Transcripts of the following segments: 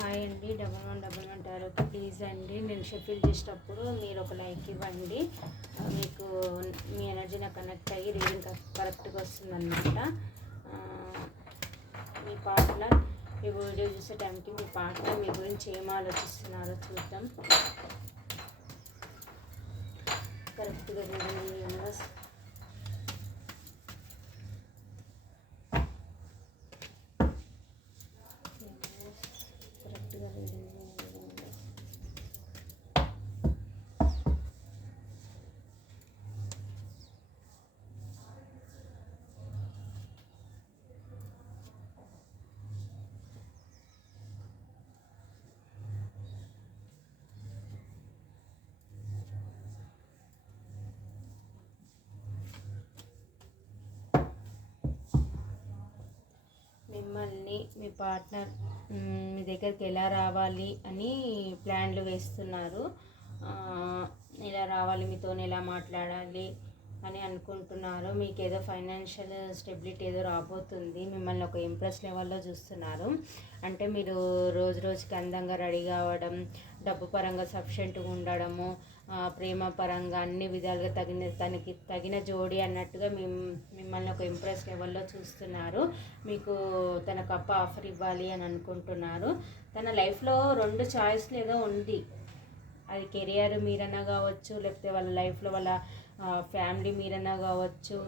Hi అండి, 1111 టారోకి please అండి. నేను షఫిల్ చేసేటప్పుడు మీరు ఒక లైక్ ఇవ్వండి. మీకు మీ ఎనర్జీ నాకు కనెక్ట్ అయ్యి రీడింగ్ కరెక్ట్గా వస్తుందన్నమాట. మీ పార్ట్నర్ ఈ వీడియో చూసే టైంకి మీ పార్ట్నర్ మీ గురించి ఏం ఆలోచిస్తున్నారో చూద్దాం. కరెక్ట్గా రీడింగ్ యూనివర్స్. కరెక్ట్గా రీడింగ్ మిమ్మల్ని మీ పార్ట్నర్ మీ దగ్గరికి ఎలా రావాలి అని ప్లాన్లు వేస్తున్నారు. ఎలా రావాలి, మీతో ఎలా మాట్లాడాలి అని అనుకుంటున్నారు. మీకు ఏదో ఫైనాన్షియల్ స్టెబిలిటీ ఏదో రాబోతుంది. మిమ్మల్ని ఒక ఇంప్రెస్ లెవెల్లో చూస్తున్నారు. అంటే మీరు రోజు రోజుకి అందంగా రెడీ కావడం, డబ్బు పరంగా సఫిషియెంట్గా ఉండడము, ప్రేమ పరంగా అన్ని విధాలుగా తనకి తగిన జోడి అన్నట్టుగా మిమ్మల్ని ఒక ఇంప్రెస్ లెవెల్లో చూస్తున్నారు. మీకు తన కప్ప ఆఫర్ ఇవ్వాలి అని అనుకుంటున్నారు. తన లైఫ్లో 2 చాయిస్లు ఏదో ఉంది. అది కెరియర్ మీరన్నా కావచ్చు, లేకపోతే వాళ్ళ లైఫ్లో వాళ్ళ ఫ్యామిలీ మీరన్నా కావచ్చు.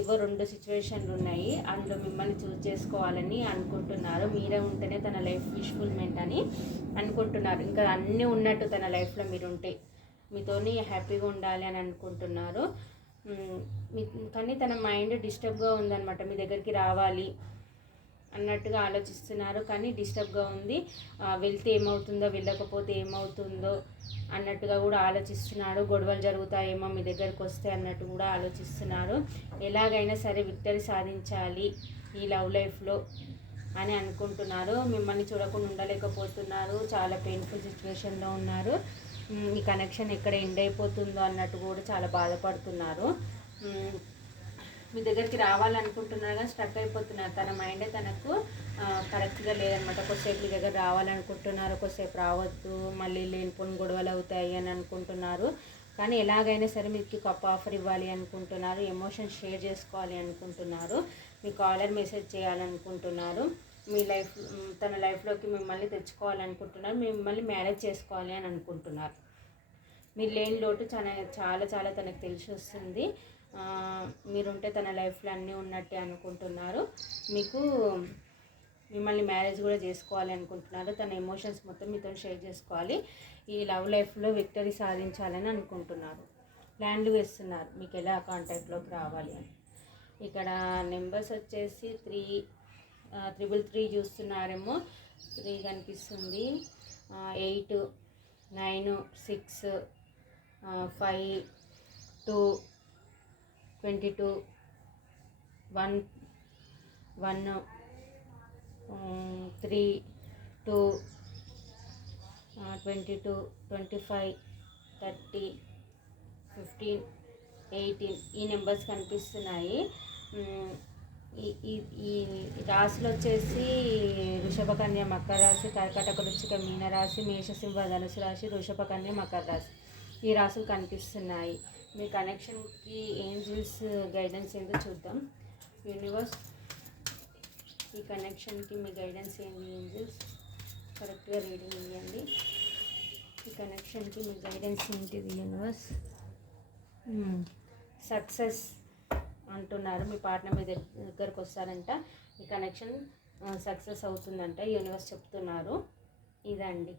ఏవో 2 సిచ్యువేషన్లు ఉన్నాయి. అందులో మిమ్మల్ని చూస్ చేసుకోవాలని అనుకుంటున్నారు. మీరే ఉంటేనే తన లైఫ్ పీస్ఫుల్మెంట్ అని అనుకుంటున్నారు. ఇంకా అన్నీ ఉన్నట్టు తన లైఫ్లో మీరుంటే మీతోని హ్యాపీగా ఉండాలి అని అనుకుంటున్నారు. కానీ తన మైండ్ డిస్టర్బ్గా ఉందన్నమాట. మీ దగ్గరికి రావాలి అన్నట్టుగా ఆలోచిస్తున్నారు, కానీ డిస్టర్బ్గా ఉంది. వెళ్తే ఏమవుతుందో, వెళ్ళకపోతే ఏమవుతుందో అన్నట్టుగా కూడా ఆలోచిస్తున్నారు. గొడవలు జరుగుతాయేమో మీ దగ్గరికి వస్తే అన్నట్టు కూడా ఆలోచిస్తున్నారు. ఎలాగైనా సరే విక్టరీ సాధించాలి ఈ లవ్ లైఫ్లో అని అనుకుంటున్నారు. మిమ్మల్ని చూడకుండా ఉండలేకపోతున్నారు. చాలా పెయిన్ఫుల్ సిచ్యువేషన్లో ఉన్నారు. ఈ కనెక్షన్ ఎక్కడ ఎండ్ అయిపోతుందో అన్నట్టు కూడా చాలా బాధపడుతున్నారు. మీ దగ్గరికి రావాలనుకుంటున్నారు కానీ స్ట్రక్ అయిపోతున్నారు. తన మైండే తనకు కరెక్ట్గా లేదనమాట. కొద్దిసేపు మీ దగ్గర రావాలనుకుంటున్నారు, కొద్దిసేపు రావద్దు, మళ్ళీ లేనిపోని గొడవలు అవుతాయి అని అనుకుంటున్నారు. కానీ ఎలాగైనా సరే మీకు కప్ ఆఫర్ ఇవ్వాలి అనుకుంటున్నారు. ఎమోషన్స్ షేర్ చేసుకోవాలి అనుకుంటున్నారు. మీ కాలర్ మెసేజ్ చేయాలనుకుంటున్నారు. మీ లైఫ్ తన లైఫ్లోకి మిమ్మల్ని తెచ్చుకోవాలనుకుంటున్నారు. మిమ్మల్ని మ్యారేజ్ చేసుకోవాలి అని అనుకుంటున్నారు. మీరు లేని లోటు చాలా చాలా తనకు తెలిసి వస్తుంది. మీరుంటే తన లైఫ్లో అన్నీ ఉన్నట్టే అనుకుంటున్నారు. మిమ్మల్ని మ్యారేజ్ కూడా చేసుకోవాలి అనుకుంటున్నారు. తన ఎమోషన్స్ మొత్తం మీతో షేర్ చేసుకోవాలి. ఈ లవ్ లైఫ్లో విక్టరీ సాధించాలని అనుకుంటున్నారు. ప్లాన్లు వేస్తున్నారు మీకు ఎలా కాంటాక్ట్లోకి రావాలి అని. ఇక్కడ నెంబర్స్ వచ్చేసి 333 చూస్తున్నారేమో. 3 కనిపిస్తుంది. 8, 9, 6, 5, 2, 22, 1, 3, 2, 22, 25, 30, 15, 18 ఈ నెంబర్స్ కనిపిస్తున్నాయి. ఈ రాశులు వచ్చేసి వృషభ కన్య మకర రాశి, కర్కాటక వృశ్చిక మీన రాశి, మేషసింహ ధనుసు రాశి, వృషభ కన్య మకర రాశి ఈ రాశులు కనిపిస్తున్నాయి. మీ కనెక్షన్కి ఏంజిల్స్ గైడెన్స్ ఏంటో చూద్దాం. యూనివర్స్, ఈ కనెక్షన్కి మీ గైడెన్స్ ఏంటి? ఏంజిల్స్ కరెక్ట్గా రీడింగ్ ఇవ్వండి. ఈ కనెక్షన్కి మీ గైడెన్స్ ఏంటిది యూనివర్స్? సక్సెస్ అంటున్నారు. మీ పార్ట్నర్ మీ దగ్గరకు వస్తారంట. ఈ కనెక్షన్ సక్సెస్ అవుతుందంట యూనివర్స్ చెప్తున్నారు. ఇదండి.